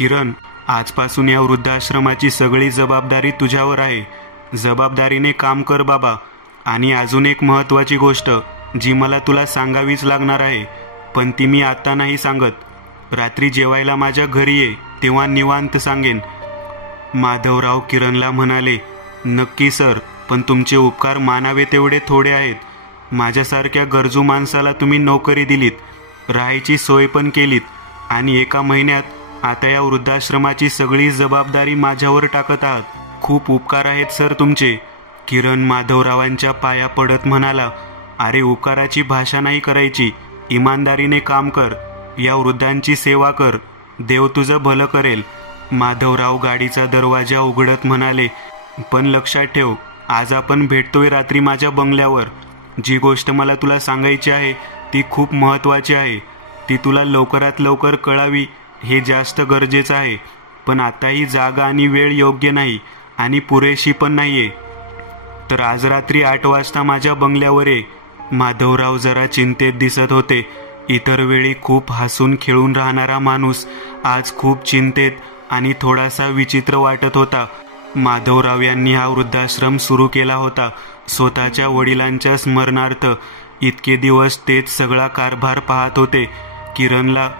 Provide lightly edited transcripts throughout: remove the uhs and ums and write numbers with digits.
किरण, आजपासून या वृद्धाश्रमाची सगळी जबाबदारी तुझ्यावर आहे. जबाबदारीने काम कर बाबा. आणि अजून एक महत्त्वाची गोष्ट जी मला तुला सांगावीच लागणार आहे, पण ती मी आत्ता नाही सांगत. रात्री जेवायला माझ्या घरी ये, तेव्हा निवांत सांगेन. माधवराव किरणला म्हणाले, नक्की सर, पण तुमचे उपकार मानावे तेवढे थोडे आहेत. माझ्यासारख्या गरजू माणसाला तुम्ही नोकरी दिलीत, राहायची सोय पण केलीत, आणि एका महिन्यात आता या वृद्धाश्रमाची सगळी जबाबदारी माझ्यावर टाकत आहात. खूप उपकार आहेत सर तुमचे. किरण माधवरावांच्या पाया पडत म्हणाला, अरे उपकाराची भाषा नाही करायची, इमानदारीने काम कर, या वृद्धांची सेवा कर, देव तुझं भलं करेल. माधवराव गाडीचा दरवाजा उघडत म्हणाले, पण लक्षात ठेव, आज आपण भेटतोय रात्री माझ्या बंगल्यावर. जी गोष्ट मला तुला सांगायची आहे ती खूप महत्त्वाची आहे. ती तुला लवकरात लवकर कळावी हे जास्त गरजेचं आहे. पण आता ही जागा आणि वेळ योग्य नाही आणि पुरेशी पण नाहीये. तर आज रात्री 8 वाजता माझ्या बंगल्यावर ये. माधवराव जरा चिंतेत दिसत होते. इतर वेळी खूप हसून खेळून राहणारा माणूस आज खूप चिंतेत आणि थोडासा विचित्र वाटत होता. माधवराव यांनी हा वृद्धाश्रम सुरू केला होता स्वतःच्या वडिलांच्या स्मरणार्थ. इतके दिवस तेच सगळा कारभार पाहत होते. किरणला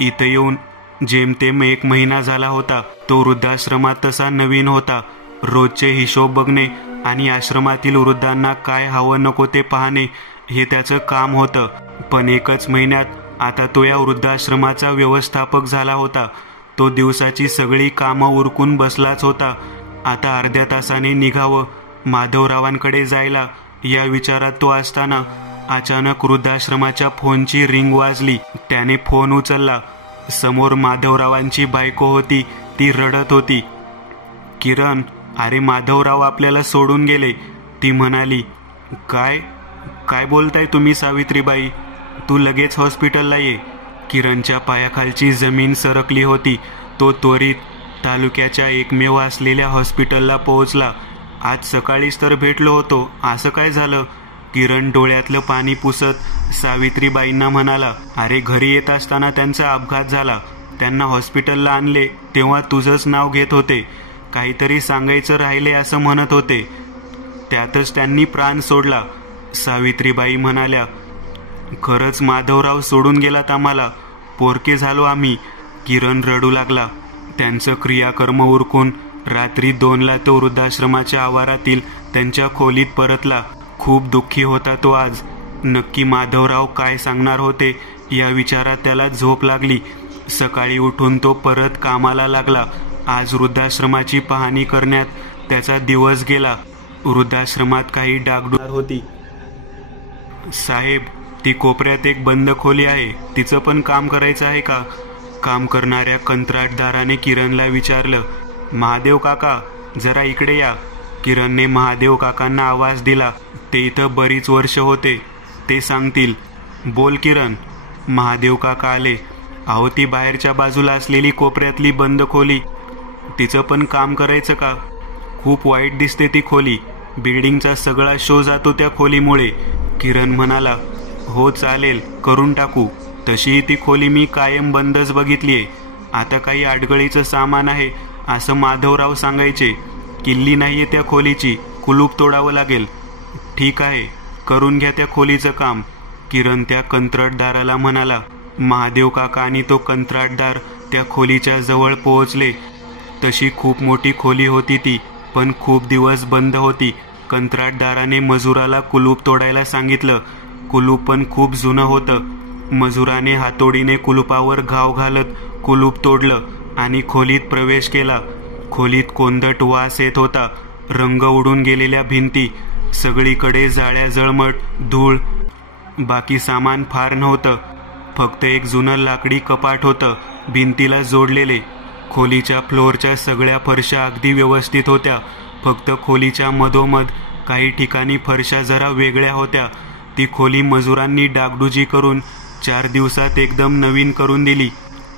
इथं येऊन जेमतेम 1 महिना झाला होता. तो वृद्धाश्रमात तसा नवीन होता. रोजचे हिशोब बघणे आणि आश्रमातील वृद्धांना काय हवं नको ते पाहणे हे त्याचं काम होतं. पण 1च महिन्यात आता तो या वृद्धाश्रमाचा व्यवस्थापक झाला होता. तो दिवसाची सगळी कामं उरकून बसलाच होता. आता अर्ध्या तासाने निघावं माधवरावांकडे जायला या विचारात तो असताना अचानक वृद्धाश्रमाच्या फोनची रिंग वाजली. त्याने फोन उचलला. समोर माधवरावांची बायको होती. ती रडत होती. किरण, अरे माधवराव आपल्याला सोडून गेले. ती म्हणाली, काय काय बोलताय तुम्ही सावित्रीबाई? तू लगेच हॉस्पिटलला ये. किरणच्या पायाखालची जमीन सरकली होती. तो त्वरित तालुक्याच्या एकमेव असलेल्या हॉस्पिटलला पोहोचला. आज सकाळीच तर भेटलो होतो, असं काय झालं? किरण डोळ्यातलं पाणी पुसत सावित्रीबाईंना म्हणाला, अरे घरी येत असताना त्यांचा अपघात झाला. त्यांना हॉस्पिटलला आणले तेव्हा तुझंच नाव घेत होते. काहीतरी सांगायचं राहिले असं म्हणत होते. त्यातच त्यांनी प्राण सोडला. सावित्रीबाई म्हणाल्या, खरंच माधवराव सोडून गेलात आम्हाला. पोरके झालो आम्ही. किरण रडू लागला. त्यांचं क्रियाकर्म उरकून रात्री 2ला तो वृद्धाश्रमाच्या आवारातील त्यांच्या खोलीत परतला. खूप दुःखी होता तो आज. नक्की माधवराव काय सांगणार होते या विचारात त्याला झोप लागली. सकाळी उठून तो परत कामाला लागला. आज वृद्धाश्रमाची पाहणी करण्यात त्याचा दिवस गेला. वृद्धाश्रमात काही डागडुजी होती. साहेब, ती कोपऱ्यात एक बंद खोली आहे, तिचं पण काम करायचं आहे का? काम करणाऱ्या कंत्राटदाराने किरणला विचारलं. महादेव काका, जरा इकडे या. किरणने महादेव काकांना आवाज दिला. ते इथं बरीच वर्ष होते, ते सांगतील. बोल किरण. महादेव काका आले. अहो, ती बाहेरच्या बाजूला असलेली कोपऱ्यातली बंद खोली, तिचं पण काम करायचं का? खूप वाईट दिसते ती खोली. बिल्डिंगचा सगळा शो जातो त्या खोलीमुळे. किरण म्हणाला, हो चालेल, करून टाकू. तशीही ती खोली मी कायम बंदच बघितलीये. आता काही अडगळीचं सामान आहे असं माधवराव सांगायचे. किल्ली नाहीये त्या खोलीची, कुलूप तोडावं लागेल. ठीक आहे, करून घ्या त्या खोलीचं काम. किरण त्या कंत्राटदाराला म्हणाला. महादेव काका आणि तो कंत्राटदार त्या खोलीच्या जवळ पोहोचले. तशी खूप मोठी खोली होती ती, पण खूप दिवस बंद होती. कंत्राटदाराने मजुराला कुलूप तोडायला सांगितलं. कुलूप पण खूप जुनं होतं. मजुराने हातोडीने कुलूपावर घाव घालत कुलूप तोडलं आणि खोलीत प्रवेश केला. खोलीत कोंदट वास येत होता. रंग उडून गेलेल्या भिंती, सगळीकडे जाळ्या जळमट, धूळ. बाकी सामान फार नव्हतं. फक्त एक जुनं लाकडी कपाट होतं भिंतीला जोडलेले. खोलीच्या फ्लोअरच्या सगळ्या फरशा अगदी व्यवस्थित होत्या. फक्त खोलीच्या मधोमध काही ठिकाणी फरशा जरा वेगळ्या होत्या. ती खोली मजुरांनी डागडुजी करून 4 दिवसात एकदम नवीन करून दिली.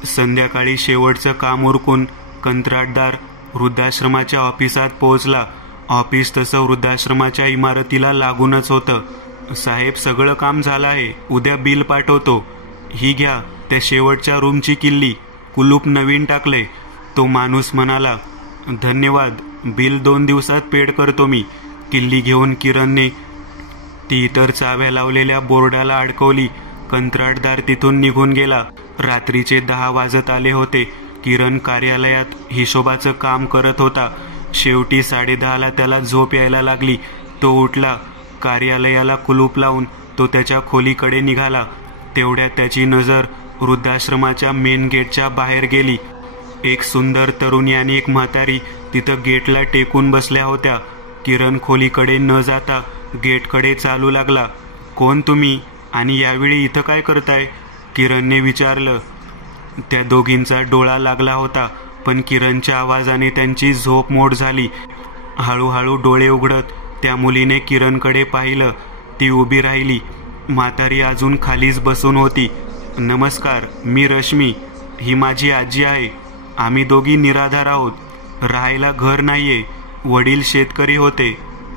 संध्याकाळी शेवटचं काम उरकून कंत्राटदार वृद्धाश्रमाच्या ऑफिसात पोहोचला. ऑफिस तसं वृद्धाश्रमाच्या इमारतीला लागूनच होतं. साहेब, सगळं काम झालं आहे, उद्या बिल पाठवतो. ही घ्या त्या शेवटच्या रूमची किल्ली. कुलूप नवीन टाकले. तो माणूस म्हणाला, धन्यवाद, बिल 2 दिवसात पेड करतो मी. किल्ली घेऊन किरणने ती इतर चाव्या लावलेल्या बोर्डाला अडकवली. कंत्राटदार तिथून निघून गेला. रात्रीचे 10 वाजत आले होते. किरण कार्यालयात हिशोबाचं काम करत होता. शेवटी 10:30ला त्याला झोप यायला लागली. तो उठला. कार्यालयाला कुलूप लावून तो त्याच्या खोलीकडे निघाला. तेवढ्यात त्याची नजर वृद्धाश्रमाच्या मेन गेटच्या बाहेर गेली. एक सुंदर तरुणी आणि एक म्हातारी तिथं गेटला टेकून बसल्या होत्या. किरण खोलीकडे न जाता गेटकडे चालू लागला. कोण तुम्ही आणि यावेळी इथं काय करताय? किरणने विचारलं. त्या दोघींचा डोळा लागला होता, पण किरणच्या आवाजाने त्यांची झोप मोड झाली. हळूहळू डोळे उघडत त्या मुलीने किरणकडे पाहिलं. ती उभी राहिली. म्हातारी अजून खालीच बसून होती. नमस्कार, मी रश्मी. ही माझी आजी आहे. आम्ही दोघी निराधार आहोत. राहायला घर नाहीये. वडील शेतकरी होते.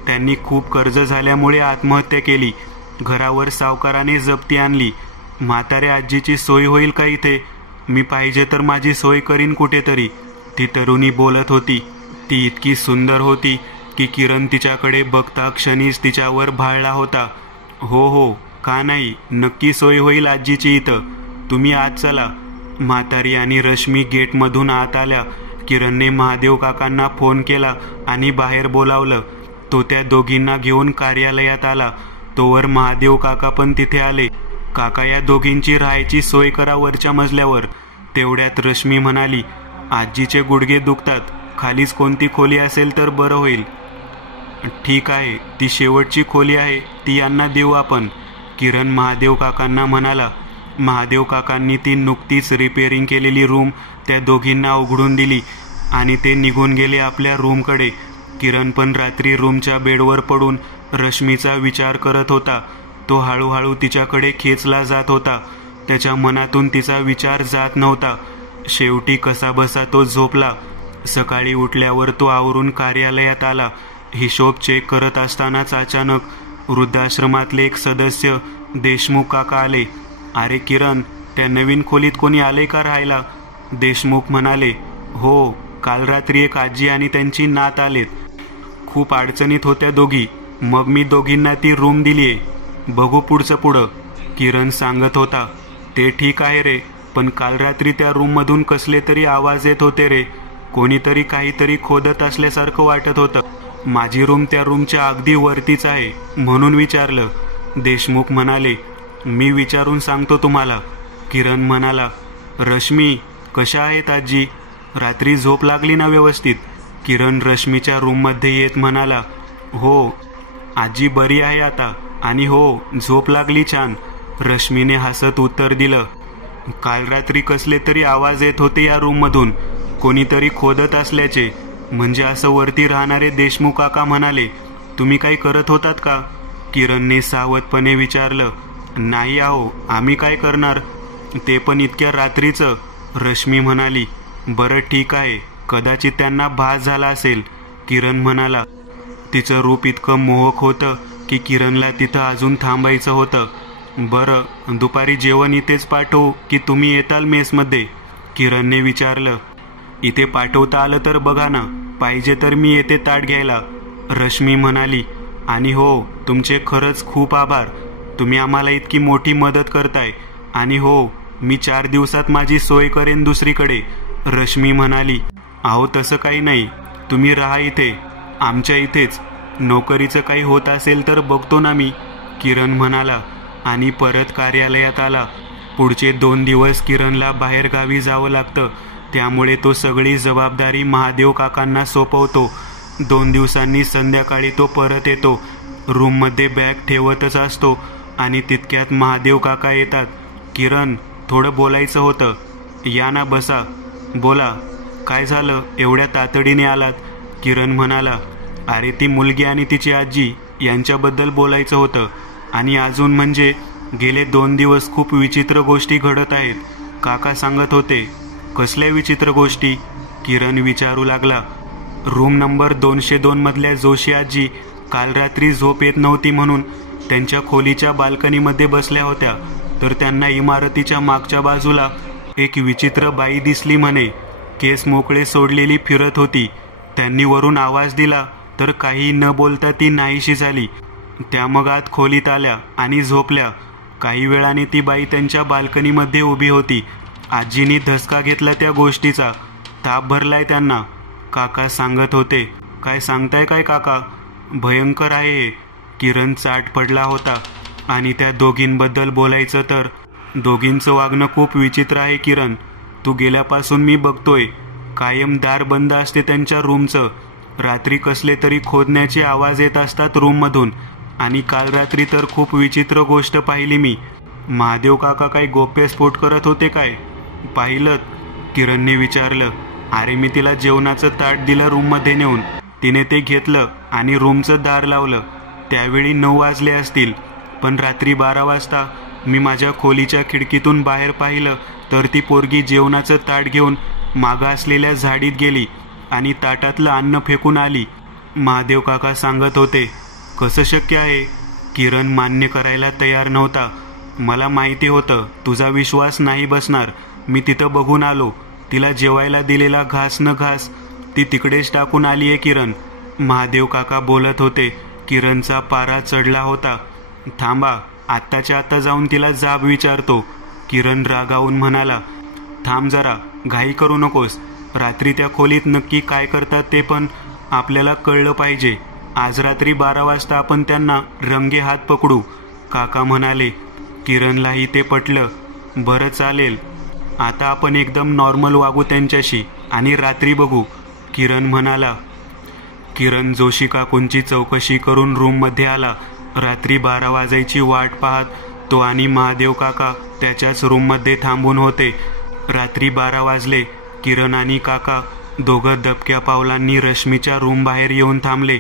त्यांनी खूप कर्ज झाल्यामुळे आत्महत्या केली. घरावर सावकाराने जप्ती आणली. म्हाताऱ्या आजीची सोय होईल का इथे? मी पाहिजे तर माझी सोय करीन कुठेतरी. ती तरुणी बोलत होती. ती इतकी सुंदर होती की किरण तिच्याकडे बघता क्षणीच तिच्यावर भाळला होता. हो हो, का नाही, नक्की सोय होईल आजीची इथं. तुम्ही आत चला. म्हातारी आणि रश्मी गेटमधून आत आल्या. किरणने महादेव काकांना फोन केला आणि बाहेर बोलावलं. तो त्या दोघींना घेऊन कार्यालयात आला. तोवर महादेव काका पण तिथे आले. काका, या दोघींची राहायची सोय करा वरच्या मजल्यावर. तेवढ्यात रश्मी म्हणाली, आजीचे गुडघे दुखतात. खालीच कोणती खोली असेल तर बरं होईल. ठीक आहे, ती शेवटची खोली आहे, ती यांना देऊ आपण. किरण महादेव काकांना म्हणाला. महादेव काकांनी ती नुकतीच रिपेअरिंग केलेली रूम त्या दोघींना उघडून दिली आणि ते निघून गेले आपल्या रूमकडे. किरण पण रात्री रूमच्या बेडवर पडून रश्मीचा विचार करत होता. तो हळूहळू तिच्याकडे खेचला जात होता. त्याच्या मनातून तिचा विचार जात नव्हता. शेवटी कसाबसा तो झोपला. सकाळी उठल्यावर तो आवरून कार्यालयात आला. हिशोब चेक करत असतानाच अचानक वृद्धाश्रमातले एक सदस्य देशमुख काका आले. अरे किरण, त्या नवीन खोलीत कोणी आले का राहायला? देशमुख म्हणाले. हो, काल रात्री एक आजी आणि त्यांची नात आलेत. खूप अडचणीत होत्या दोघी. मग मी दोघींना ती रूम दिलीये. बघू पुढचं पुढं. किरण सांगत होता. ते ठीक आहे रे, पण काल रात्री त्या रूममधून कसले तरी आवाज येत होते रे. कोणीतरी काहीतरी खोदत असल्यासारखं वाटत होतं. माझी रूम त्या रूमच्या अगदी वरतीच आहे, म्हणून विचारलं. देशमुख म्हणाले. मी विचारून सांगतो तुम्हाला. किरण म्हणाला. रश्मी, कशा आहेत आजी? रात्री झोप लागली ना व्यवस्थित? किरण रश्मीच्या रूममध्ये येत म्हणाला. हो, आजी बरी आहे आता, आणि हो, झोप लागली छान. रश्मीने हसत उत्तर दिलं. काल रात्री कसले तरी आवाज येत होते या रूममधून, कोणीतरी खोदत असल्याचे. म्हणजे असं वरती राहणारे देशमुख काका म्हणाले. तुम्ही काही करत होतात का? किरणने सावधपणे विचारलं. नाही आहो, आम्ही काय करणार, ते पण इतक्या रात्रीचं. रश्मी म्हणाली. बरं ठीक आहे, कदाचित त्यांना भास झाला असेल. किरण म्हणाला. तिचं रूप इतकं मोहक होतं की किरणला तिथं अजून थांबायचं होतं. बरं, दुपारी जेवण इथेच पाठवू की तुम्ही येताल मेसमध्ये? किरणने विचारलं. इथे पाठवता आलं तर बघा ना, पाहिजे तर मी येते ताट घ्यायला. रश्मी म्हणाली. आणि हो, तुमचे खरंच खूप आभार. तुम्ही आम्हाला इतकी मोठी मदत करताय. आणि हो, मी 4 दिवसात माझी सोय करेन दुसरीकडे. रश्मी म्हणाली. अहो, तसं काही नाही, तुम्ही राहा इथे, आमच्या इथेच. नोकरीचं काही होत असेल तर बघतो ना मी. किरण म्हणाला आणि परत कार्यालयात आला. पुढचे 2 दिवस किरणला बाहेरगावी जावं लागतं. त्यामुळे तो सगळी जबाबदारी महादेव काकांना सोपवतो. 2 दिवसांनी संध्याकाळी तो परत येतो. रूममध्ये बॅग ठेवतच असतो आणि तितक्यात महादेव काका येतात. किरण, थोडं बोलायचं होतं. या ना, बसा. बोला, काय झालं, एवढ्या तातडीने आलात? किरण म्हणाला. अरे, ती मुलगी आणि तिची आजी यांच्याबद्दल बोलायचं होतं. आणि अजून म्हणजे गेले 2 दिवस खूप विचित्र गोष्टी घडत आहेत. काका सांगत होते. कसल्या विचित्र गोष्टी? किरण विचारू लागला. रूम नंबर 202 मधल्या जोशी आजी काल रात्री झोप येत नव्हती म्हणून त्यांच्या खोलीच्या बाल्कनीमध्ये बसल्या होत्या. तर त्यांना इमारतीच्या मागच्या बाजूला एक विचित्र बाई दिसली म्हणे. केस मोकळे सोडलेली फिरत होती. त्यांनी वरून आवाज दिला तर काही न बोलता ती नाहीशी झाली. त्या मग आत खोलीत आल्या आणि झोपल्या. काही वेळाने ती बाई त्यांच्या बाल्कनीमध्ये उभी होती. आजीनी धसका घेतला त्या गोष्टीचा. ताप भरलाय त्यांना, काका सांगत होते. काय सांगताय काय काका? भयंकर आहे हे. किरण चाट पडला होता. आणि त्या दोघींबद्दल बोलायचं तर दोघींचं वागणं खूप विचित्र आहे किरण. तू गेल्यापासून मी बघतोय, कायम दार बंद असते त्यांच्या रूमचं. रात्री कसले तरी खोदण्याचे आवाज येत असतात रूममधून. आणि काल रात्री तर खूप विचित्र गोष्ट पाहिली मी. महादेव काका काही गौप्यस्फोट करत होते काय? पाहिलं? किरणने विचारलं. अरे मी तिला जेवणाचं ताट दिलं रूममध्ये नेऊन. तिने ते घेतलं आणि रूमचं दार लावलं. त्यावेळी 9 वाजले असतील. पण रात्री 12 वाजता मी माझ्या खोलीच्या खिडकीतून बाहेर पाहिलं तर ती पोरगी जेवणाचं ताट घेऊन मागं असलेल्या झाडीत गेली आणि ताटातलं अन्न फेकून आली. महादेव काका सांगत होते. कसं शक्य आहे? किरण मान्य करायला तयार नव्हता. मला माहिती होतं तुझा विश्वास नाही बसणार. मी तिथं बघून आलो. तिला जेवायला दिलेला घास न घास ती तिकडेच टाकून आली आहे किरण. महादेव काका बोलत होते. किरणचा पारा चढला होता. थांबा, आत्ताच्या आत्ता जाऊन तिला जाब विचारतो. किरण रागावून म्हणाला. थांब जरा, घाई करू नकोस. रात्री त्या खोलीत नक्की काय करतात ते पण आपल्याला कळलं पाहिजे. आज रात्री 12 वाजता आपण त्यांना रंगे हात पकडू, काका म्हणाले. किरणलाही ते पटलं. बरं चालेल, आता आपण एकदम नॉर्मल वागू त्यांच्याशी आणि रात्री बघू, किरण म्हणाला. किरण जोशी काकूंची चौकशी करून रूममध्ये आला. रात्री 12 वाजायची वाट पाहत तो आणि महादेव काका त्याच्याच रूममध्ये थांबून होते. रात्री 12 वाजले. किरण आणि काका दोघं दबक्या पावलांनी रश्मीच्या रूम बाहेर येऊन थांबले.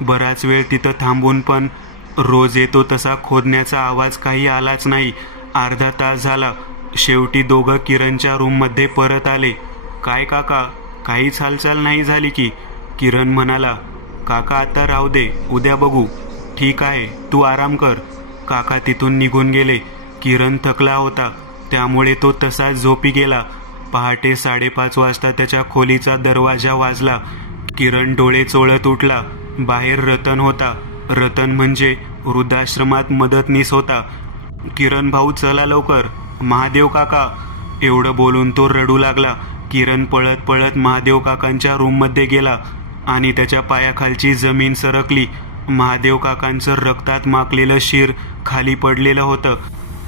बराच वेळ तिथं थांबून पण रोज येतो तसा खोदण्याचा आवाज काही आलाच नाही. अर्धा तास झाला. शेवटी दोघं किरणच्या रूममध्ये परत आले. काय काका, काहीच हालचाल नाही झाली की? किरण म्हणाला. काका आता राहू दे, उद्या बघू. ठीक आहे, तू आराम कर. काका तिथून निघून गेले. किरण थकला होता, त्यामुळे तो तसाच झोपी गेला. पहाटे 5:30 वाजता त्याच्या खोलीचा दरवाजा वाजला. किरण डोळे चोळत उठला. बाहेर रतन होता. रतन म्हणजे वृद्धाश्रमात मदतनीस होता. किरण भाऊ चला लवकर, महादेव काका, एवढं बोलून तो रडू लागला. किरण पळत पळत महादेव काकांच्या रूममध्ये गेला आणि त्याच्या पायाखालची जमीन सरकली. महादेव काकांचं रक्तात माखलेलं शिर खाली पडलेलं होतं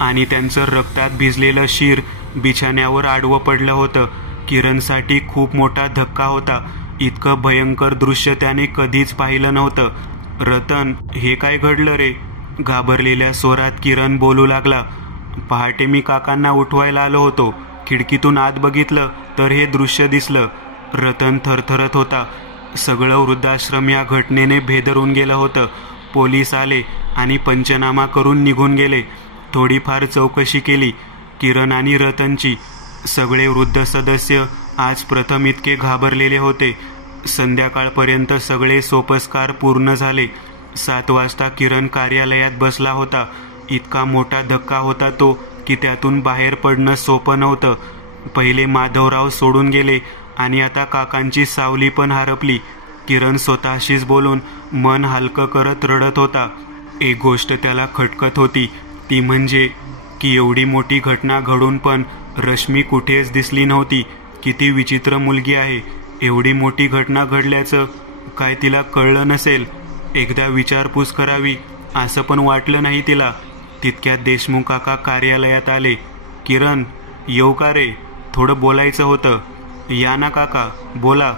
आणि त्यांचं रक्तात भिजलेलं शिर बिछाण्यावर आडवं पडलं होतं. किरणसाठी खूप मोठा धक्का होता. इतकं भयंकर दृश्य त्याने कधीच पाहिलं नव्हतं. रतन, हे काय घडलं रे? घाबरलेल्या स्वरात किरण बोलू लागला. पहाटे मी काकांना उठवायला आलो होतो. खिडकीतून आत बघितलं तर हे दृश्य दिसलं. रतन थरथरत होता. सगळं वृद्धाश्रम या घटनेने भेदरून गेलं होतं. पोलीस आले आणि पंचनामा करून निघून गेले. थोडीफार चौकशी केली किरण आणि रतनची. सगळे वृद्ध सदस्य आज प्रथम इतके घाबरलेले होते. संध्याकाळपर्यंत सगळे सोपस्कार पूर्ण झाले. 7 वाजता किरण कार्यालयात बसला होता. इतका मोठा धक्का होता तो की त्यातून बाहेर पडणं सोपं नव्हतं. पहिले माधवराव सोडून गेले आणि आता काकांची सावली पण हरपली. किरण स्वतःशीच बोलून मन हलकं करत रडत होता. एक गोष्ट त्याला खटकत होती, ती म्हणजे की एवढी मोठी घटना घडून पण रश्मी कुठेच दिसली नव्हती. किती विचित्र मुलगी आहे. एवढी मोठी घटना घडल्याचं काय तिला कळलं नसेल? एकदा विचारपूस करावी असं पण वाटलं नाही तिला. तितक्यात देशमुख काका कार्यालयात आले. किरण, येऊ का रे? थोडं बोलायचं होतं. या ना काका, बोला,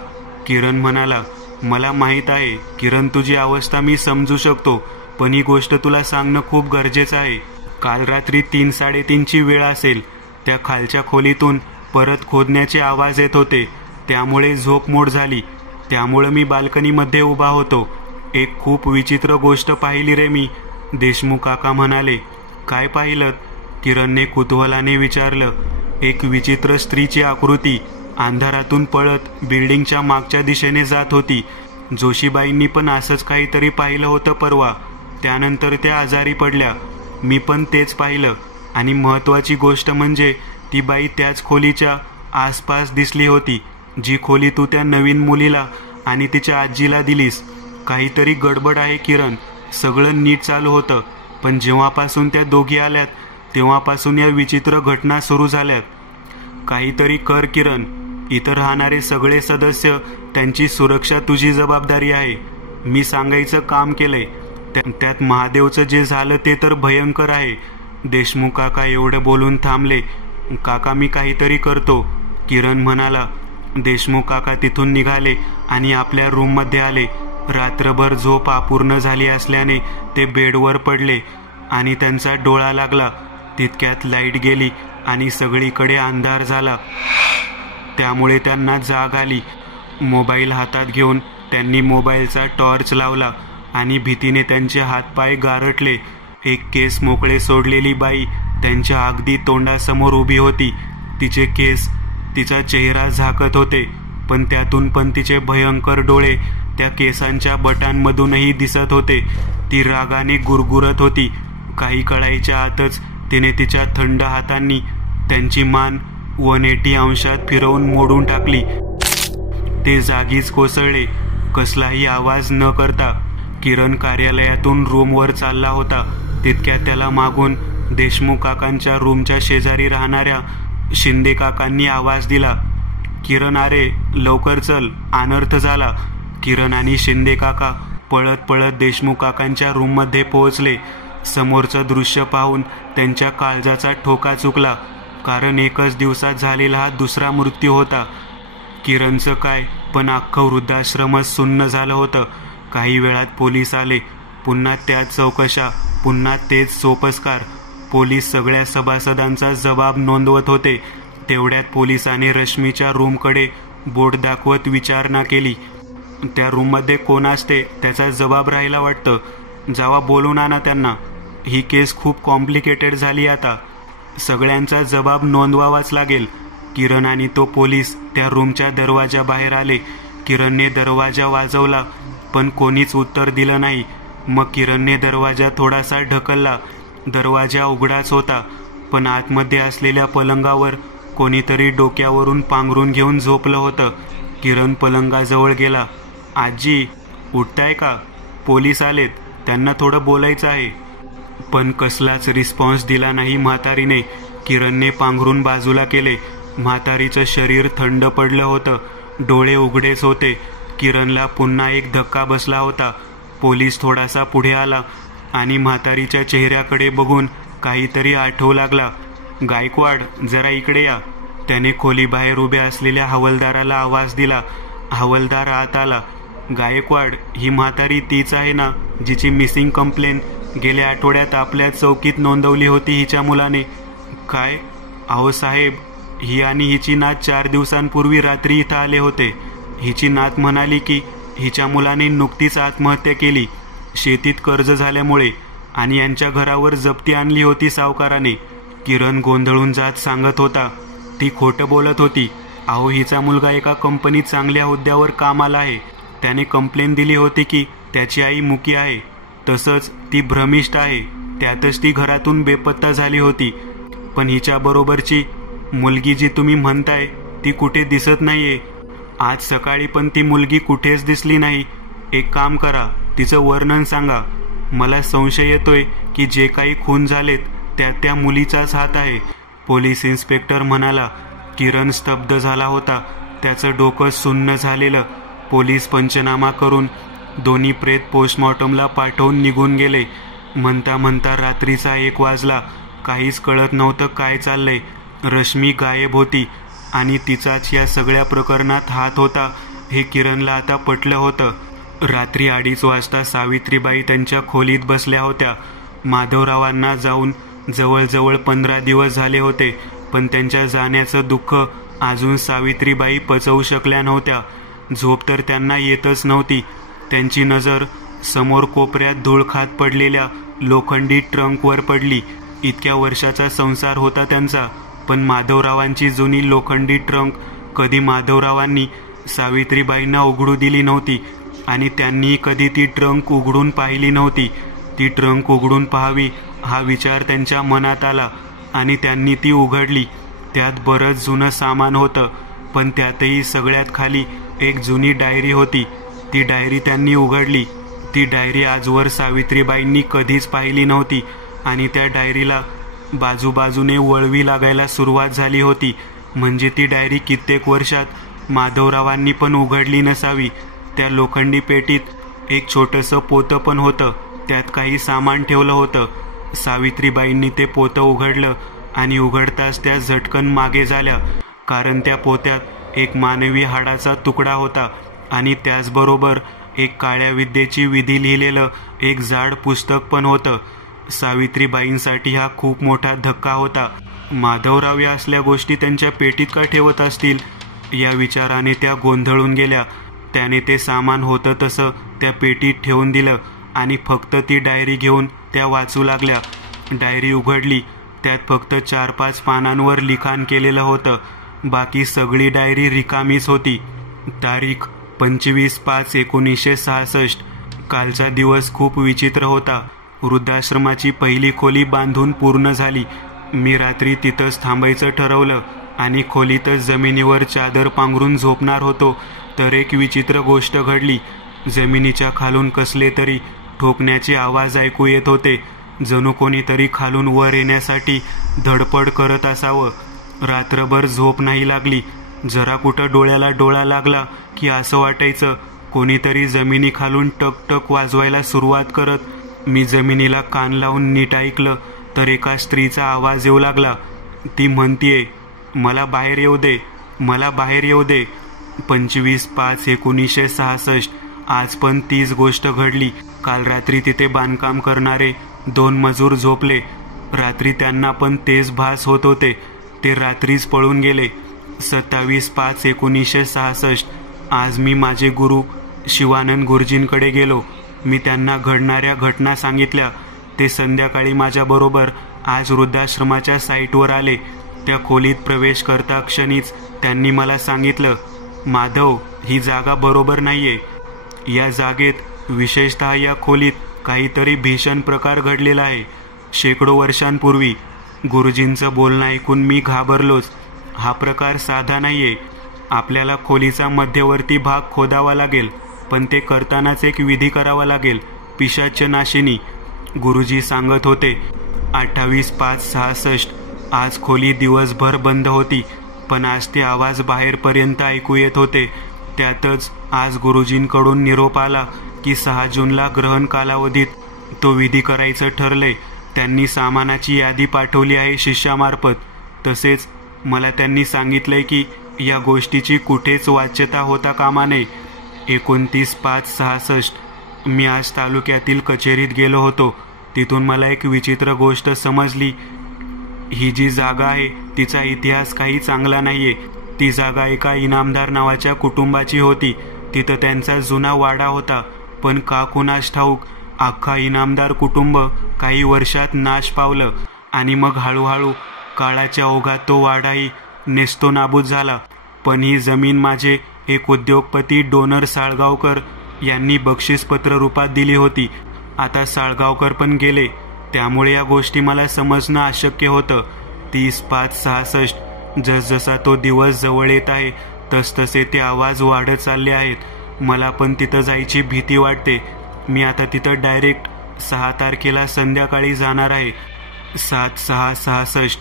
किरण म्हणाला. मला माहीत आहे किरण, तुझी अवस्था मी समजू शकतो, पण ही गोष्ट तुला सांगणं खूप गरजेचं आहे. काल रात्री 3-3:30ची वेळ असेल. त्या खालच्या खोलीतून परत खोदण्याचे आवाज येत होते. त्यामुळे झोप मोड झाली. त्यामुळे मी बाल्कनीमध्ये उभा होतो. एक खूप विचित्र गोष्ट पाहिली रे मी, देशमुख काका म्हणाले. काय पाहिलं? किरणने कुतूहलाने विचारलं. एक विचित्र स्त्रीची आकृती अंधारातून पळत बिल्डिंगच्या मागच्या दिशेने जात होती. जोशीबाईंनी पण असंच काहीतरी पाहिलं होतं परवा. त्यानंतर त्या आजारी पडल्या. मी पण तेच पाहिलं. आणि महत्त्वाची गोष्ट म्हणजे ती बाई त्याच खोलीच्या आसपास दिसली होती. जी खोली तू त्या नवीन मुलीला आणि तिच्या आजीला दिलीस. काहीतरी गडबड आहे किरण. सगळं नीट चालू होतं, पण जेव्हापासून त्या दोघी आल्यात तेव्हापासून या विचित्र घटना सुरू झाल्यात. काहीतरी कर किरण. इथं राहणारे सगळे सदस्य, त्यांची सुरक्षा तुझी जबाबदारी आहे. मी सांगायचं काम केलंय. त्यात महादेवचं जे झालं ते तर भयंकर आहे. देशमुख काका एवढं बोलून थांबले. काका मी काहीतरी करतो, किरण म्हणाला. देशमुख काका तिथून निघाले आणि आपल्या रूममध्ये आले. रात्रभर झोप अपूर्ण झाली असल्याने ते बेडवर पडले आणि त्यांचा डोळा लागला. तितक्यात लाईट गेली आणि सगळीकडे अंधार झाला. त्यामुळे त्यांना जाग आली. मोबाईल हातात घेऊन त्यांनी मोबाईलचा टॉर्च लावला आणि भीतीने त्यांचे हातपाय गारटले. एक केस मोकळे सोडलेली बाई त्यांच्या अगदी तोंडासमोर उभी होती. तिचे केस तिचा चेहरा झाकत होते, पण त्यातून पण तिचे भयंकर डोळे त्या केसांच्या बटांमधूनही दिसत होते. ती रागाने गुरगुरत होती. काही कळायच्या आतच तिने तिच्या थंड हातांनी त्यांची मान 180 अंशात फिरवून मोडून टाकली. ते जागीच कोसळले. कसलाही आवाज न करता किरण कार्यालयातून रूमवर चालला होता. तितक्यात त्याला मागून देशमुख काकांच्या रूमच्या शेजारी राहणाऱ्या शिंदे काकांनी आवाज दिला. किरण, अरे लवकर चल, अनर्थ झाला. किरण आणि शिंदे काका पळत पळत देशमुख काकांच्या रूममध्ये पोहोचले. समोरचं दृश्य पाहून त्यांच्या काळजाचा ठोका चुकला, कारण एकच दिवसात झालेला हा दुसरा मृत्यू होता. किरणचं काय, पण अख्खं वृद्धाश्रमच सुन्न झालं होतं. काही वेळात पोलीस आले. पुन्हा त्याच चौकशा, पुन्हा तेच सोपस्कार. पोलीस सगळ्या सभासदांचा जबाब नोंदवत होते. तेवढ्यात पोलिसाने रश्मीच्या रूमकडे बोट दाखवत विचारणा केली. त्या रूममध्ये कोण असते त्याचा जबाब राहिला वाटतं. जावा बोलून आणा त्यांना. ही केस खूप कॉम्प्लिकेटेड झाली. आता सगळ्यांचा जबाब नोंदवावाच लागेल. किरण आणि तो पोलीस त्या रूमच्या दरवाजाबाहेर आले. किरणने दरवाजा वाजवला, पण कोणीच उत्तर दिलं नाही. मग किरणने दरवाजा थोडासा ढकलला. दरवाजा उघडाच होता, पण आतमध्ये असलेल्या पलंगावर कोणीतरी डोक्यावरून पांघरून घेऊन झोपलं होतं. किरण पलंगाजवळ गेला. आजी, उठताय का? पोलीस आलेत, त्यांना थोडं बोलायचं आहे. पण कसलाच रिस्पॉन्स दिला नाही म्हातारीने. किरणने पांघरून बाजूला केले. म्हातारीचं शरीर थंड पडलं होतं. डोळे उघडेच होते. किरणला पुन्हा एक धक्का बसला होता. पोलीस थोडासा पुढे आला आणि म्हातारीच्या चेहऱ्याकडे बघून काहीतरी आठवू लागला. गायकवाड, जरा इकडे या. त्याने खोलीबाहेर उभ्या असलेल्या हवालदाराला आवाज दिला. हवालदार आत आला. गायकवाड, ही म्हातारी तीच आहे ना जिची मिसिंग कंप्लेन गेल्या आठवड्यात आपल्या चौकीत नोंदवली होती हिच्या मुलाने? काय? अहो साहेब, ही आणि हिची नात 4 दिवसांपूर्वी रात्री इथं आले होते. हिची नात म्हणाली की हिच्या मुलाने नुकतीच आत्महत्या केली शेतीत कर्ज झाल्यामुळे, आणि यांच्या घरावर जप्ती आणली होती सावकाराने. किरण गोंधळून जात सांगत होता. ती खोटं बोलत होती. अहो, हिचा मुलगा एका कंपनीत चांगल्या हुद्द्यावर कामाला आहे. त्याने कंप्लेन दिली होती की त्याची आई मुकी आहे. तसंच ती भ्रमिष्ट आहे. त्यातच ती घरातून बेपत्ता झाली होती. पण हिच्या बरोबरची मुलगी जी तुम्ही म्हणताय ती कुठे दिसत नाहीये. आज सकाळी पण ती मुलगी कुठेच दिसली नाही. एक काम करा, तिचं वर्णन सांगा. मला संशय येतोय की जे काही खून झालेत त्यात त्या मुलीचाच हात आहे. पोलीस इन्स्पेक्टर म्हणाला. किरण स्तब्ध झाला होता. त्याचं डोकं सुन्न झालेलं. पोलीस पंचनामा करून दोन्ही प्रेत पोस्टमॉर्टमला पाठवून निघून गेले. म्हणता म्हणता रात्रीचा 1 वाजला. काहीच कळत नव्हतं काय चाललंय. रश्मी गायब होती आणि तिचाच या सगळ्या प्रकरणात हात होता हे किरणला आता पटलं होतं. रात्री 2:30 वाजता सावित्रीबाई त्यांच्या खोलीत बसल्या होत्या. माधवरावांना जाऊन जवळजवळ 15 दिवस झाले होते, पण त्यांच्या जाण्याचं दुःख अजून सावित्रीबाई पचवू शकल्या नव्हत्या. झोप तर त्यांना येतच नव्हती. त्यांची नजर समोर कोपऱ्यात धूळ खात पडलेल्या लोखंडी ट्रंकवर पडली. इतक्या वर्षाचा संसार होता त्यांचा, पण माधवरावांची जुनी लोखंडी ट्रंक कधी माधवरावांनी सावित्रीबाईंना उघडू दिली नव्हती आणि त्यांनी कधी ती ट्रंक उघडून पाहिली नव्हती. ती ट्रंक उघडून पाहावी हा विचार त्यांच्या मनात आला आणि त्यांनी ती उघडली. त्यात बरंच जुनं सामान होतं. पण त्यातही सगळ्यात खाली एक जुनी डायरी होती. ती डायरी त्यांनी उघडली. ती डायरी आजवर सावित्रीबाईंनी कधीच पाहिली नव्हती आणि त्या डायरीला बाजूबाजूने वळवी लागायला सुरुवात झाली होती. म्हणजे ती डायरी कित्येक वर्षात माधवरावांनी पण उघडली नसावी. त्या लोखंडी पेटीत एक छोटंसं पोतं पण होतं. त्यात काही सामान ठेवलं होतं. सावित्रीबाईंनी ते पोतं उघडलं आणि उघडताच त्या झटकन मागे झाल्या, कारण त्या पोत्यात एक मानवी हाडाचा तुकडा होता आणि त्याचबरोबर एक काळ्या विद्येची विधी लिहिलेलं एक जाड पुस्तक पण होतं. सावित्रीबाईंसाठी हा खूप मोठा धक्का होता. माधवराव या असल्या गोष्टी त्यांच्या पेटीत का ठेवत असतील या विचाराने त्या गोंधळून गेल्या. त्याने ते सामान होतं तसं त्या पेटीत ठेवून दिलं आणि फक्त ती डायरी घेऊन त्या वाचू लागल्या. डायरी उघडली. त्यात फक्त 4-5 पानांवर लिखाण केलेलं होतं. बाकी सगळी डायरी रिकामीच होती. तारीख 25/5/1966. कालचा दिवस खूप विचित्र होता. वृद्धाश्रमाची पहिली खोली बांधून पूर्ण झाली. मी रात्री तिथंच थांबायचं ठरवलं आणि खोलीतच जमिनीवर चादर पांघरून झोपणार होतो तर एक विचित्र गोष्ट घडली. जमिनीच्या खालून कसले तरी ठोकण्याचे आवाज ऐकू येत होते. जणू कोणीतरी खालून वर येण्यासाठी धडपड करत असावं. रात्रभर झोप नाही लागली. जरा कुठं डोळ्याला डोळा लागला की असं वाटायचं कोणीतरी जमिनी खालून टकटक वाजवायला सुरुवात करत. मी जमिनीला कान लावून नीट ऐकलं तर एका स्त्रीचा आवाज येऊ लागला. ती म्हणतीये, मला बाहेर येऊ दे, मला बाहेर येऊ दे. 25/5/1966. आज पण तीच गोष्ट घडली. काल रात्री तिथे बांधकाम करणारे 2 मजूर झोपले. रात्री त्यांना पण तेच भास होत होते. ते रात्रीच पळून गेले. 27/5/1966. आज मी माझे गुरु शिवानंद गुरुजींकडे गेलो. मी त्यांना घडणाऱ्या घटना सांगितल्या. ते संध्याकाळी माझ्याबरोबर आज वृद्धाश्रमाच्या साईटवर आले. त्या खोलीत प्रवेश करता क्षणीच त्यांनी मला सांगितलं, माधव, ही जागा बरोबर नाहीये. या जागेत, विशेषतः या खोलीत काहीतरी भीषण प्रकार घडलेला आहे. शेकडो वर्षांपूर्वी. गुरुजींचं बोलणं ऐकून मी घाबरलोच. हा प्रकार साधा नाहीये. आपल्याला खोलीचा मध्यवर्ती भाग खोदावा लागेल, पण ते करतानाच एक विधी करावा लागेल, पिशाचनाशिनी. गुरुजी सांगत होते. 28/5/66. आज खोली दिवसभर बंद होती, पण आज ते आवाज बाहेरपर्यंत ऐकू येत होते. त्यातच आज गुरुजींकडून निरोप आला की 6 जूनला ग्रहण कालावधीत तो विधी करायचं ठरलंय. त्यांनी सामानाची यादी पाठवली आहे शिष्यामार्फत. तसेच मला त्यांनी सांगितलंय की या गोष्टीची कुठेच वाच्यता होता कामा नये. 29/5/66. मी आज तालुक्यातील कचेरीत गेलो होतो. तिथून मला एक विचित्र गोष्ट समजली. ही जी जागा आहे तिचा इतिहास काही चांगला नाहीये. ती जागा एका इनामदार नावाच्या कुटुंबाची होती. तिथं त्यांचा जुना वाडा होता. पण का कुणास ठाऊक अख्खा इनामदार कुटुंब काही वर्षात नाश पावलं आणि मग हळूहळू काळाच्या ओघात तो वाडाही नेस्तोनाबूत झाला. पण ही जमीन माझे एक उद्योगपती डोनर साळगावकर यांनी बक्षीसपत्र रूपात दिली होती. आता साळगावकर पण गेले, त्यामुळे या गोष्टी मला समजणं अशक्य होतं. 30/5/66. जसजसा तो दिवस जवळ येत आहे तसतसे ते आवाज वाढत चालले आहेत. मला पण तिथं जायची भीती वाटते. मी आता तिथं डायरेक्ट 6 तारखेला संध्याकाळी जाणार आहे. 7/6/66.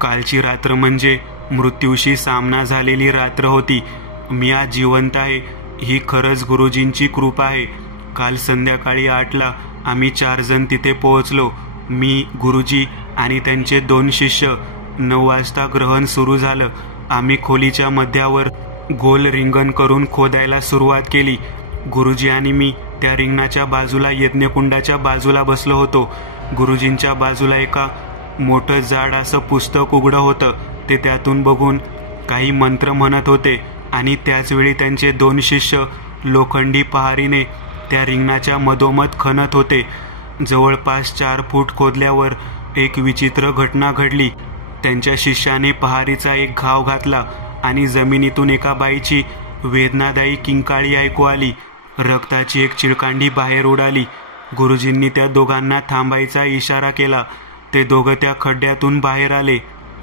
कालची रात्र म्हणजे मृत्यूशी सामना झालेली रात्र होती. मी आज जिवंत आहे ही खरंच गुरुजींची कृपा आहे. काल संध्याकाळी 8ला आम्ही 4 जण तिथे पोहोचलो. मी, गुरुजी आणि त्यांचे 2 शिष्य. 9 वाजता ग्रहण सुरू झालं. आम्ही खोलीच्या मध्यावर गोल रिंगण करून खोदायला सुरुवात केली. गुरुजी आणि मी त्या रिंगणाच्या बाजूला यज्ञकुंडाच्या बाजूला बसलो होतो. गुरुजींच्या बाजूला एका मोठं जाड असं पुस्तक उघडं होतं. ते त्यातून बघून काही मंत्र म्हणत होते आणि त्याचवेळी त्यांचे 2 शिष्य लोखंडी पहारीने त्या रिंगणाच्या मधोमध खणत होते. जवळपास 4 फूट खोदल्यावर एक विचित्र घटना घडली. त्यांच्या शिष्याने पहारीचा एक घाव घातला आणि जमिनीतून एका बाईची वेदनादायी किंकाळी ऐकू आली. रक्ताची एक चिळकांडी बाहेर उडाली. गुरुजींनी त्या दोघांना थांबायचा इशारा केला. ते दोघं त्या खड्ड्यातून बाहेर आले.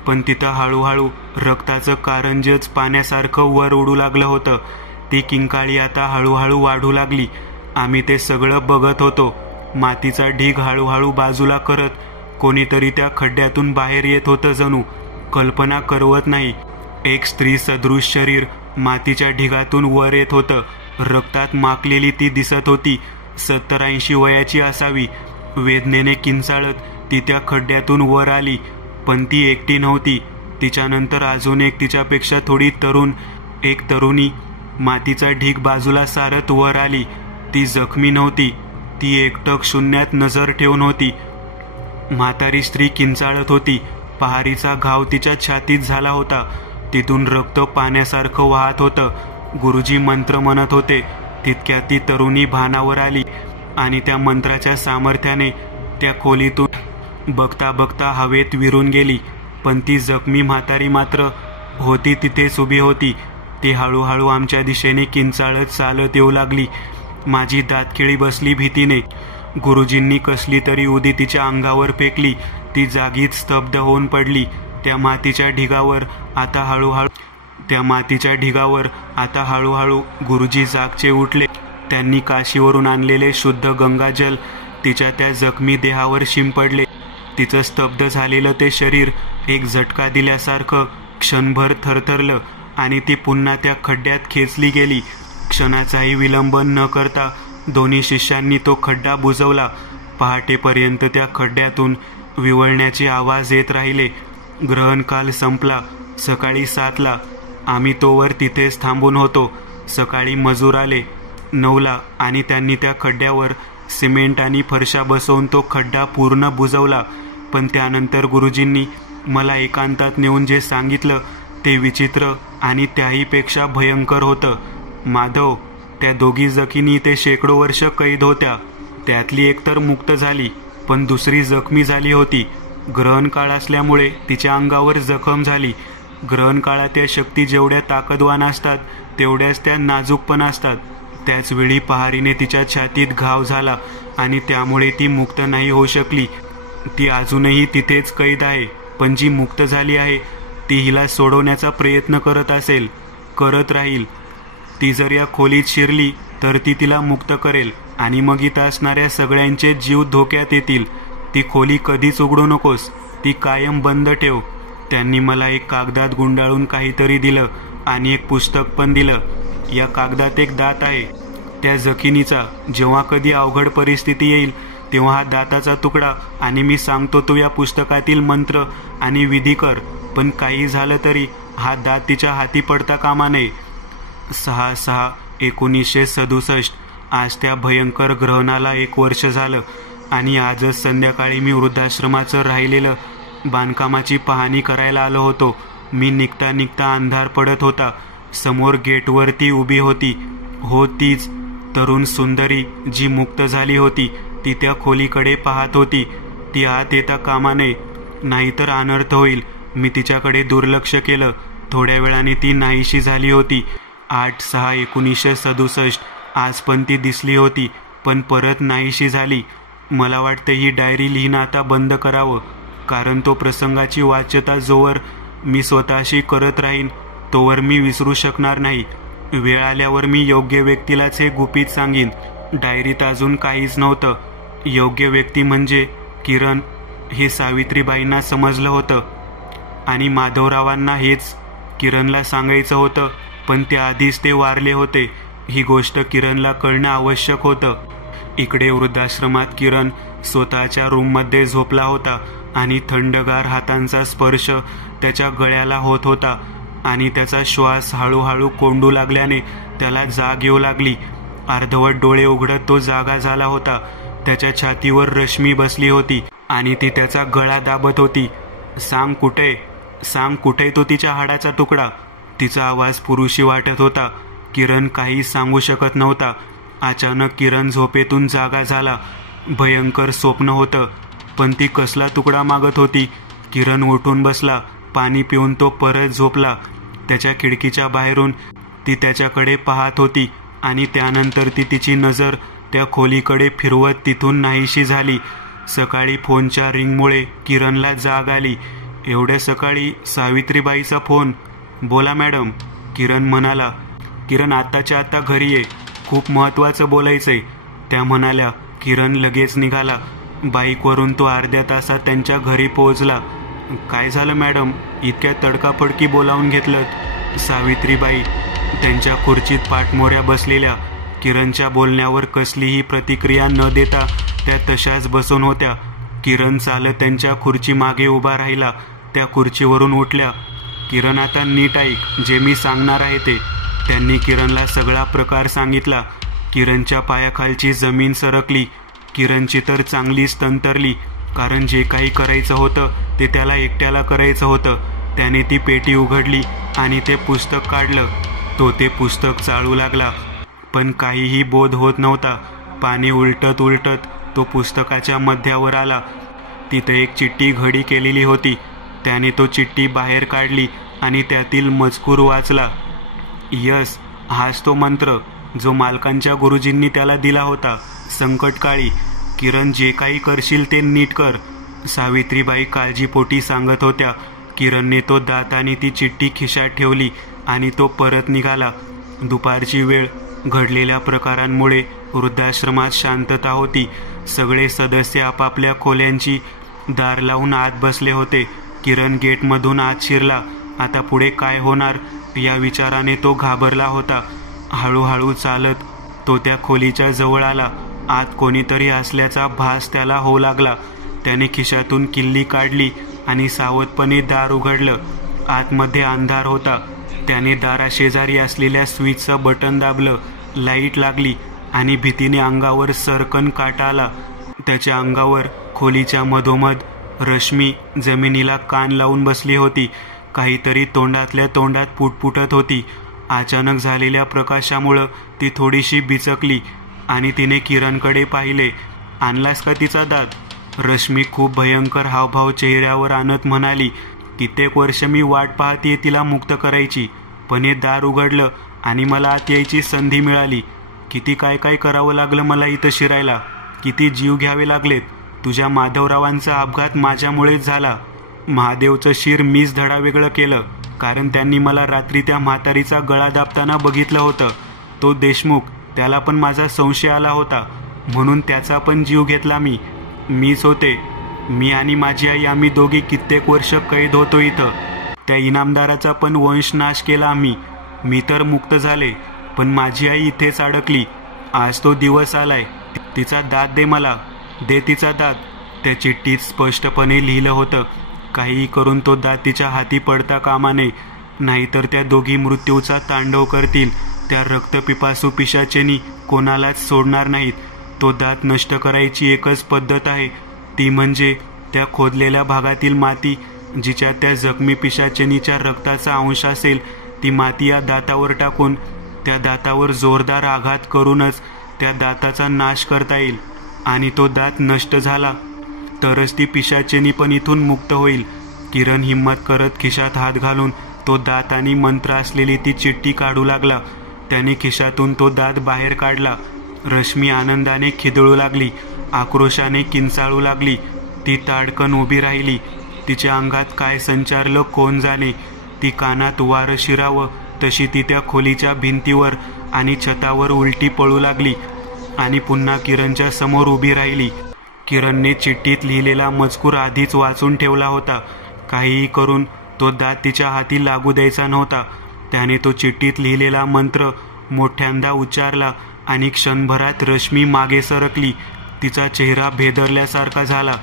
पण तिथं हळूहळू रक्ताचं कारंजच पाण्यासारखं वर उडू लागलं होतं. ती किंकाळी आता हळूहळू वाढू लागली. आम्ही ते सगळं बघत होतो. मातीचा ढीग हळूहळू बाजूला करत कोणीतरी त्या खड्ड्यातून बाहेर येत होतं. जणू कल्पना करवत नाही, एक स्त्री सदृश शरीर मातीच्या ढिगातून वर येत होतं. रक्तात माखलेली ती दिसत होती. 70-80 वयाची असावी. वेदनेने किंचाळत ती त्या खड्ड्यातून वर आली. पण ती एकटी नव्हती. तिच्यानंतर अजून एक तिच्यापेक्षा थोडी तरुण एक तरुणी मातीचा ढीग बाजूला सारत वर आली. ती जखमी नव्हती. ती एकटक शून्यात नजर ठेवून होती. म्हातारी स्त्री किंचाळत होती. पहारीचा घाव तिच्या छातीत झाला होता. तिथून रक्त पाण्यासारखं वाहत होतं. गुरुजी मंत्र म्हणत होते. तितक्यात ती तरुणी भानावर आली आणि त्या मंत्राच्या सामर्थ्याने त्या खोलीतून बघता बघता हवेत विरून गेली. पण ती जखमी म्हातारी मात्र होती तिथेच उभी होती. ती हळूहळू आमच्या दिशेने किंचाळत चालत येऊ लागली. माझी दातखिळी बसली भीतीने. गुरुजींनी कसली तरी उदी तिच्या अंगावर फेकली. ती जागीच स्तब्ध होऊन पडली. त्या मातीच्या ढिगावर आता हळूहळू गुरुजी जागचे उठले. त्यांनी काशीवरून आणलेले शुद्ध गंगाजल तिच्या त्या जखमी देहावर शिंपडले. तिचं स्तब्ध झालेलं ते शरीर एक झटका दिल्यासारखं क्षणभर थरथरलं आणि ती पुन्हा त्या खड्ड्यात खेचली गेली. क्षणाचाही विलंब न करता दोन्ही शिष्यांनी तो खड्डा बुजवला. पहाटेपर्यंत त्या खड्ड्यातून विवळण्याचे आवाज येत राहिले. ग्रहणकाल संपला. सकाळी 7ला. आम्ही तोवर तिथेच थांबून होतो. सकाळी मजूर आले 9ला आणि त्यांनी त्या खड्ड्यावर सिमेंट आणि फरशा बसवून तो खड्डा पूर्ण बुजवला. पण त्यानंतर गुरुजींनी मला एकांतात नेऊन जे सांगितलं ते विचित्र आणि त्याहीपेक्षा भयंकर होतं. माधव, त्या दोघी जखींनी ते शेकडो वर्ष कैद होत्या. त्यातली एक तर मुक्त झाली, पण दुसरी जखमी झाली होती. ग्रहणकाळ असल्यामुळे तिच्या अंगावर जखम झाली. ग्रहणकाळात त्या शक्ती जेवढ्या ताकदवान असतात तेवढ्याच त्या नाजूक पण असतात. त्याचवेळी पहारीने तिच्या छातीत घाव झाला आणि त्यामुळे ती मुक्त नाही होऊ शकली. ती अजूनही तिथेच कैद आहे. पण जी मुक्त झाली आहे ती हिला सोडवण्याचा प्रयत्न करत असेल, करत राहील. ती जर या खोलीत शिरली तर ती तिला मुक्त करेल आणि मग इथं असणाऱ्या सगळ्यांचे जीव धोक्यात येतील. ती खोली कधीच उघडू नकोस. ती कायम बंद ठेव. त्यांनी मला एक कागदात गुंडाळून काहीतरी दिलं आणि एक पुस्तक पण दिलं. या कागदात एक दात आहे त्या जखिनीचा. जेव्हा कधी अवघड परिस्थिती येईल तेव्हा हा दाताचा तुकडा आणि मी सांगतो तो या पुस्तकातील मंत्र आणि विधी कर. पण काही झालं तरी हा दात तिच्या हाती पडता कामा नये. 6/6/1967. आज त्या भयंकर ग्रहणाला 1 वर्ष झालं आणि आजच संध्याकाळी मी वृद्धाश्रमाचं राहिलेलं बांधकामाची पाहणी करायला आलो होतो. मी निघता निघता अंधार पडत होता. समोर गेटवर ती उभी होती. हो, तीच तरुण सुंदरी जी मुक्त झाली होती. ती त्या खोलीकडे पाहत होती. ती आत येता कामा नये, नाहीतर अनर्थ होईल. मी तिच्याकडे दुर्लक्ष केलं. थोड्या वेळाने ती नाहीशी झाली होती. 8/6/1967. आज पण ती दिसली होती, पण परत नाहीशी झाली. मला वाटतं ही डायरी लिहिणं आता बंद करावं, कारण तो प्रसंगाची वाच्यता जोवर मी स्वतःशी करत राहीन तोवर मी विसरू शकणार नाही. वेळ आल्यावर मी योग्य व्यक्तीलाच हे गुपित सांगीन. डायरीत अजून काहीच नव्हतं. योग्य व्यक्ती म्हणजे किरण हे सावित्रीबाईंना समजलं होतं आणि माधवरावांना हेच किरणला सांगायचं होतं. पण त्याआधीच ते वारले होते. ही गोष्ट किरणला कळणं आवश्यक होतं. इकडे वृद्धाश्रमात किरण स्वतःच्या रूममध्ये झोपला होता आणि थंडगार हातांचा स्पर्श त्याच्या गळ्याला होत होता आणि त्याचा श्वास हळूहळू कोंडू लागल्याने त्याला जाग येऊ लागली. अर्धवट डोळे उघडत तो जागा झाला होता. त्याच्या छातीवर रश्मी बसली होती आणि ती त्याचा गळा दाबत होती. सांग कुठे, सांग कुठे तो तिच्या हाडाचा तुकडा. तिचा आवाज पुरुषी वाटत होता. किरण काही सांगू शकत नव्हता. अचानक किरण झोपेतून जागा झाला. भयंकर स्वप्न होतं, पण ती कसला तुकडा मागत होती. किरण उठून बसला. पाणी पिऊन तो परत झोपला. त्याच्या खिडकीच्या बाहेरून ती त्याच्याकडे पाहत होती आणि त्यानंतर ती तिची नजर त्या खोलीकडे फिरवत तिथून नाहीशी झाली. सकाळी फोनच्या रिंगमुळे किरणला जाग आली. एवढ्या सकाळी सावित्रीबाईचा फोन? बोला मॅडम, किरण म्हणाला. किरण, आत्ताच्या आत्ता घरी ये, खूप महत्त्वाचं बोलायचंय, त्या म्हणाल्या. किरण लगेच निघाला. बाईकवरून तो अर्ध्या तासात त्यांच्या घरी पोहोचला. काय झालं मॅडम, इतक्या तडकाफडकी बोलावून घेतलं? सावित्रीबाई त्यांच्या खुर्चीत पाठमोऱ्या बसलेल्या. किरणच्या बोलण्यावर कसलीही प्रतिक्रिया न देता त्या तशाच बसून होत्या. किरण चालत त्यांच्या खुर्ची मागे उभा राहिला. त्या खुर्चीवरून उठल्या. किरण, आता नीट ऐक, जे मी सांगणार आहे ते. त्यांनी किरणला सगळा प्रकार सांगितला. किरणच्या पायाखालची जमीन सरकली. किरणची तर चांगलीच तंतरली, कारण जे काही करायचं होतं ते त्याला एकट्याला करायचं होतं. त्याने ती पेटी उघडली आणि ते पुस्तक काढलं. तो ते पुस्तक चाळू लागला, पण काहीही बोध होत नव्हता. पाणी उलटत उलटत तो पुस्तकाच्या मध्यावर आला. तिथे एक चिठ्ठी घडी केलेली होती. त्याने तो चिठ्ठी बाहेर काढली आणि त्यातील मजकूर वाचला. यस, हाच तो मंत्र जो मालकांच्या गुरुजींनी त्याला दिला होता संकटकाळी. किरण, जे काही करशील ते नीट कर, सावित्रीबाई काळजीपोटी सांगत होत्या. किरणने तो दात आणि ती चिठ्ठी खिशात ठेवली आणि तो परत निघाला. दुपारची वेळ. घडलेल्या प्रकारांमुळे वृद्धाश्रमात शांतता होती. सगळे सदस्य आपापल्या खोल्यांची दार लावून आत बसले होते. किरण गेटमधून आत शिरला. आता पुढे काय होणार या विचाराने तो घाबरला होता. हळूहळू चालत तो त्या खोलीच्या जवळ आला. आत कोणीतरी असल्याचा भास त्याला होऊ लागला. त्याने खिशातून किल्ली काढली आणि सावधपणे दार उघडलं. आतमध्ये अंधार होता. त्याने दाराशेजारी असलेल्या स्विचचं बटन दाबलं. लाईट लागली आणि भीतीने अंगावर सरकन काटा आला. त्याच्या अंगावर खोलीच्या मधोमध रश्मी जमिनीला कान लावून बसली होती. काहीतरी तोंडातल्या तोंडात पुटपुटत होती. अचानक झालेल्या प्रकाशामुळं ती थोडीशी बिचकली आणि तिने किरणकडे पाहिले. आणलास का तिचा दात? रश्मी खूप भयंकर हावभाव चेहऱ्यावर आणत म्हणाली. कित्येक वर्ष मी वाट पाहतीये तिला मुक्त करायची, पण हे दार उघडलं आणि मला आत यायची संधी मिळाली. किती काय काय करावं लागलं मला इथं शिरायला, किती जीव घ्यावे लागलेत. तुझ्या माधवरावांचा अपघात माझ्यामुळेच झाला. महादेवचं शिर मीच धडावेगळं केलं, कारण त्यांनी मला रात्री त्या म्हातारीचा गळा दाबताना बघितलं होतं. तो देशमुख, त्याला पण माझा संशय आला होता, म्हणून त्याचा पण जीव घेतला. मीच होते. मी आणि माझी आई, आम्ही दोघी कित्येक वर्ष कैद होतो इथं. त्या इनामदाराचा पण वंशनाश केला आम्ही. मी तर मुक्त झाले, पण माझी आई इथेच अडकली. आज तो दिवस आलाय. तिचा दात दे मला, दे तिचा दात. त्या चिठ्ठीत स्पष्टपणे लिहिलं होतं. काहीही करून तो दात तिच्या हाती पडता कामा नये, नाहीतर त्या दोघी मृत्यूचा तांडव करतील. त्या रक्तपिपासू पिशाचेनी कोणालाच सोडणार नाहीत. तो दात नष्ट करायची एकच पद्धत आहे, ती म्हणजे त्या खोदलेल्या भागातील माती, जिच्या त्या जखमी पिशाचेनीच्या रक्ताचा अंश असेल, ती माती या दातावर टाकून त्या दातावर जोरदार आघात करूनच त्या दाताचा नाश करता येईल. आणि तो दात नष्ट झाला तरच ती पिशाचेनी पण इथून मुक्त होईल. किरण हिम्मत करत खिशात हात घालून तो दात आणि मंत्र असलेली ती चिठ्ठी काढू लागला. त्याने खिशातून तो दात बाहेर काढला. रश्मी आनंदाने खिदळू लागली, आक्रोशाने किंचाळू लागली. ती ताडकन उभी राहिली. तिच्या अंगात काय संचारलं कोण जाणे. ती कानात वारं शिरावं तशी ती त्या खोलीच्या भिंतीवर आणि छतावर उलटी पळू लागली आणि पुन्हा किरणच्या समोर उभी राहिली. किरणने चिठ्ठीत लिहिलेला मजकूर आधीच वाचून ठेवला होता. काहीही करून तो दात तिच्या हाती लागू द्यायचा नव्हता. त्याने तो चिठ्ठीत लिहिलेला मंत्र मोठ्यांदा उच्चारला आणि क्षणभरात रश्मी मागे सरकली. तिचा चेहरा भेदरल्यासारखा झाला.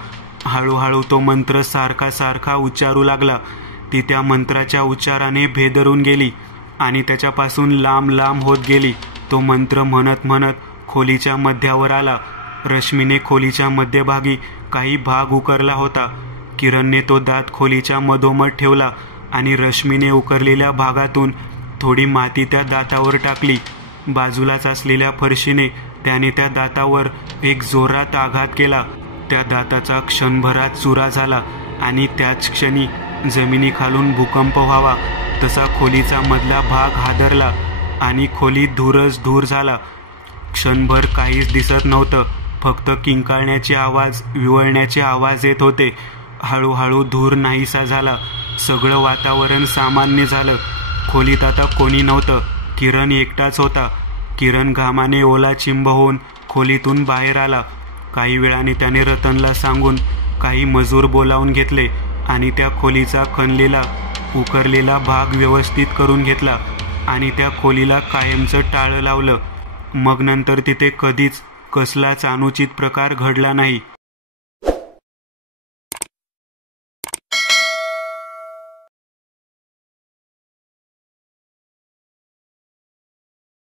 हळूहळू तो मंत्र सारखा सारखा उच्चारू लागला. ती त्या मंत्राच्या उच्चाराने भेदरून गेली आणि त्याच्यापासून लांब लांब होत गेली. तो मंत्र म्हणत म्हणत खोलीच्या मध्यावर आला. रश्मीने खोलीच्या मध्यभागी काही भाग उकरला होता. किरणने तो दात खोलीच्या मधोमध ठेवला आणि रश्मीने उकरलेल्या भागातून थोडी माती त्या दातावर टाकली. बाजूलाच असलेल्या फरशीने त्याने त्या दातावर एक जोरात आघात केला. त्या दाताचा क्षणभरात चुरा झाला आणि त्याच क्षणी जमिनीखालून भूकंप व्हावा तसा खोलीचा मधला भाग हादरला आणि खोलीत धूरच धूर झाला. क्षणभर काहीच दिसत नव्हतं. फक्त किंकाळण्याचे आवाज, विवळण्याचे आवाज येत होते. हळूहळू धूर नाहीसा झाला. सगळं वातावरण सामान्य झालं. खोलीत आता कोणी नव्हतं. किरण एकटाच होता. किरण घामाने ओलाचिंब होऊन खोलीतून बाहेर आला. काही वेळाने त्याने रतनला सांगून काही मजूर बोलावून घेतले आणि त्या खोलीचा खणलेला उकरलेला भाग व्यवस्थित करून घेतला आणि त्या खोलीला कायमचं टाळं लावलं. मग नंतर तिथे कधीच कसलाच अनुचित प्रकार घडला नाही.